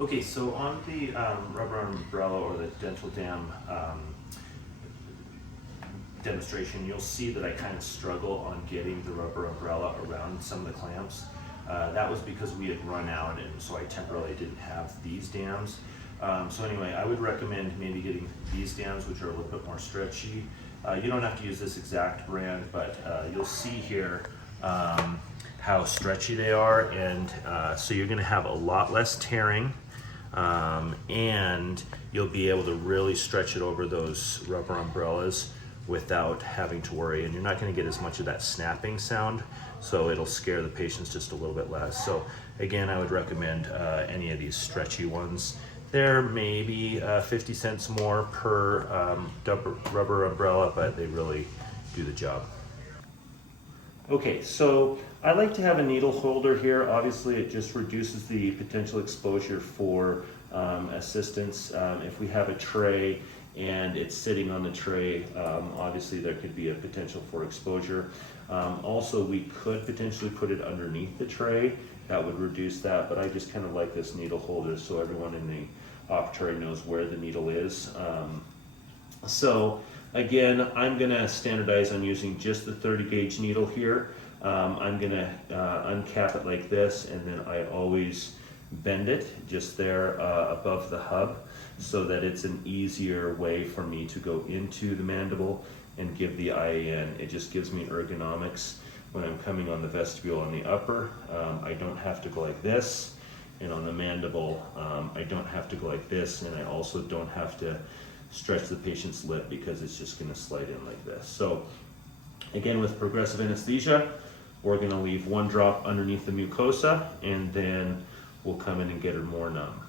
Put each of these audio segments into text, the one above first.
Okay, so on the rubber umbrella or the dental dam demonstration, you'll see that I kind of struggle on getting the rubber umbrella around some of the clamps. That was because we had run out, and so I temporarily didn't have these dams. So anyway, I would recommend maybe getting these dams, which are a little bit more stretchy. You don't have to use this exact brand, but you'll see here how stretchy they are, and so you're going to have a lot less tearing, and you'll be able to really stretch it over those rubber umbrellas without having to worry, and you're not going to get as much of that snapping sound, so it'll scare the patients just a little bit less. So again, I would recommend any of these stretchy ones. They're maybe 50 cents more per rubber umbrella, but they really do the job. Okay, so I like to have a needle holder here. Obviously, it just reduces the potential exposure for assistants. If we have a tray and it's sitting on the tray, obviously there could be a potential for exposure. Also, we could potentially put it underneath the tray. That would reduce that, but I just kind of like this needle holder so everyone in the operatory knows where the needle is. So again, I'm gonna standardize on using just the 30 gauge needle here. I'm gonna uncap it like this, and then I always bend it just there above the hub so that it's an easier way for me to go into the mandible and give the IAN. It just gives me ergonomics when I'm coming on the vestibule on the upper. I don't have to go like this, and on the mandible, I don't have to go like this, and I also don't have to stretch the patient's lip because it's just gonna slide in like this. So again, with progressive anesthesia, we're gonna leave one drop underneath the mucosa, and then we'll come in and get her more numb.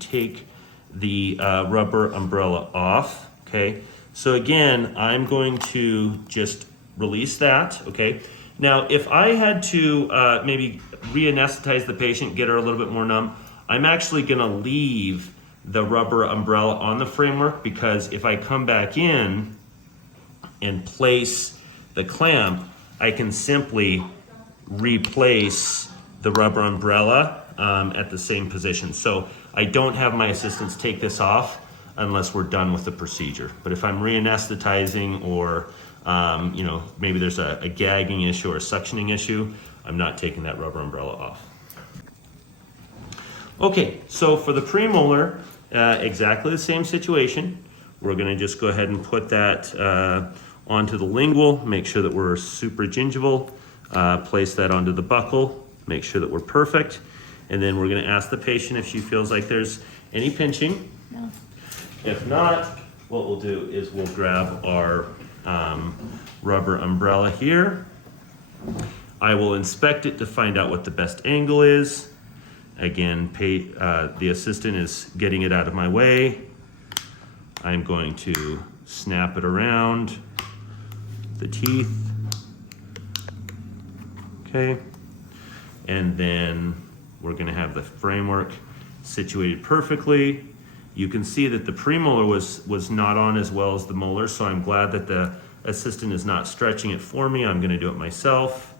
Take the rubber umbrella off, okay? So again, I'm going to just release that, okay? Now, if I had to maybe re-anesthetize the patient, get her a little bit more numb, I'm actually gonna leave the rubber umbrella on the framework, because if I come back in and place the clamp, I can simply replace the rubber umbrella at the same position. So I don't have my assistants take this off unless we're done with the procedure. But if I'm re-anesthetizing, or you know, maybe there's a gagging issue or a suctioning issue, I'm not taking that rubber umbrella off. Okay, so for the premolar, exactly the same situation. We're gonna just go ahead and put that onto the lingual, make sure that we're supragingival, place that onto the buccal, make sure that we're perfect, and then we're gonna ask the patient if she feels like there's any pinching. No. If not, what we'll do is we'll grab our rubber umbrella here. I will inspect it to find out what the best angle is. Again, the assistant is getting it out of my way. I'm going to snap it around the teeth. Okay. And then we're going to have the framework situated perfectly. You can see that the premolar was not on as well as the molar, so I'm glad that the assistant is not stretching it for me. I'm going to do it myself,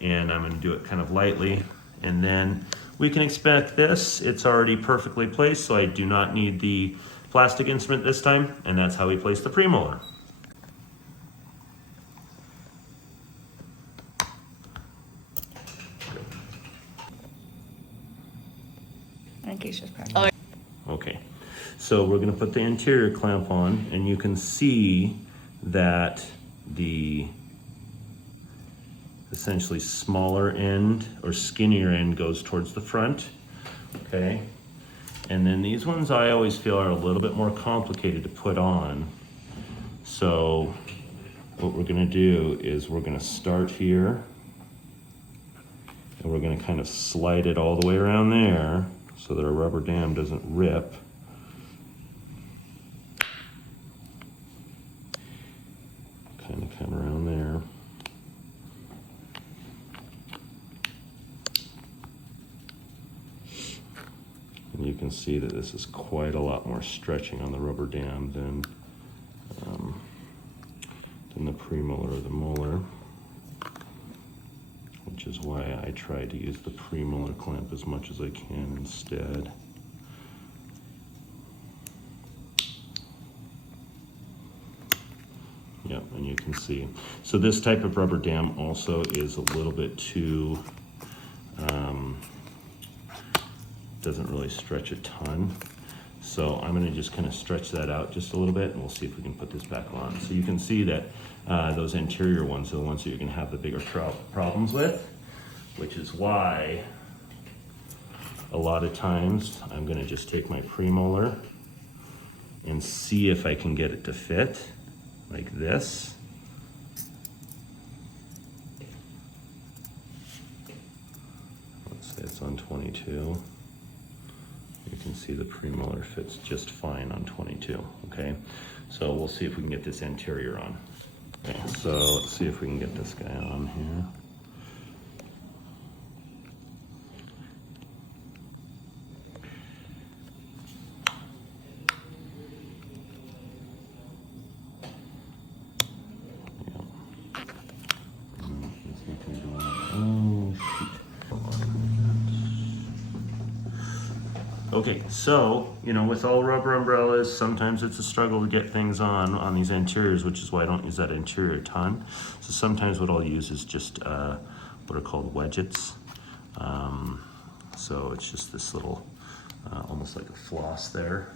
and I'm going to do it kind of lightly. And then we can expect this. It's already perfectly placed, so I do not need the plastic instrument this time, and that's how we place the premolar. I think he's just pregnant. Okay, so we're gonna put the anterior clamp on, and you can see that the essentially smaller end or skinnier end goes towards the front, okay? And then these ones I always feel are a little bit more complicated to put on. So what we're gonna do is we're gonna start here, and we're gonna kind of slide it all the way around there so that our rubber dam doesn't rip. Kind of come around there. And you can see that this is quite a lot more stretching on the rubber dam than the premolar or the molar. which is why I try to use the premolar clamp as much as I can instead. Yep, and you can see. So this type of rubber dam also is a little bit too, doesn't really stretch a ton. So I'm gonna just kind of stretch that out just a little bit, and we'll see if we can put this back on. So you can see that those anterior ones are the ones that you're gonna have the bigger problems with, which is why a lot of times I'm gonna just take my premolar and see if I can get it to fit like this. Let's say it's on 22. You can see the premolar fits just fine on 22, okay? So we'll see if we can get this anterior on. Okay, so let's see if we can get this guy on here. Okay, so, you know, with all rubber umbrellas, sometimes it's a struggle to get things on these anteriors, which is why I don't use that interior a ton. So sometimes what I'll use is just what are called wedgets. So it's just this little, almost like a floss there.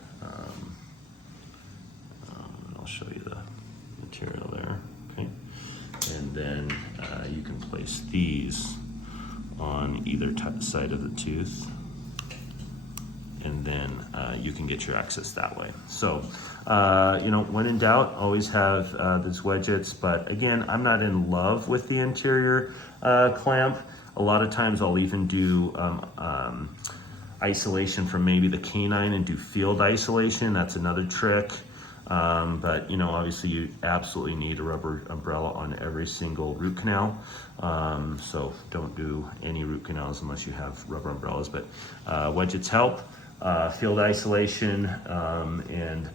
I'll show you the material there, okay? And then you can place these on either side of the tooth, and then you can get your access that way. So, you know, when in doubt, always have these wedgets, but again, I'm not in love with the interior clamp. A lot of times I'll even do isolation from maybe the canine and do field isolation. That's another trick. But you know, obviously you absolutely need a rubber umbrella on every single root canal. So don't do any root canals unless you have rubber umbrellas, but wedgets help. Field isolation, and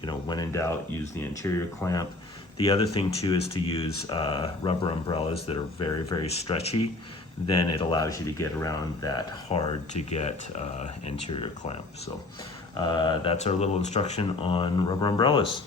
you know, when in doubt, use the interior clamp. The other thing too is to use rubber umbrellas that are very, very stretchy. Then it allows you to get around that hard to get interior clamp. So that's our little instruction on rubber umbrellas.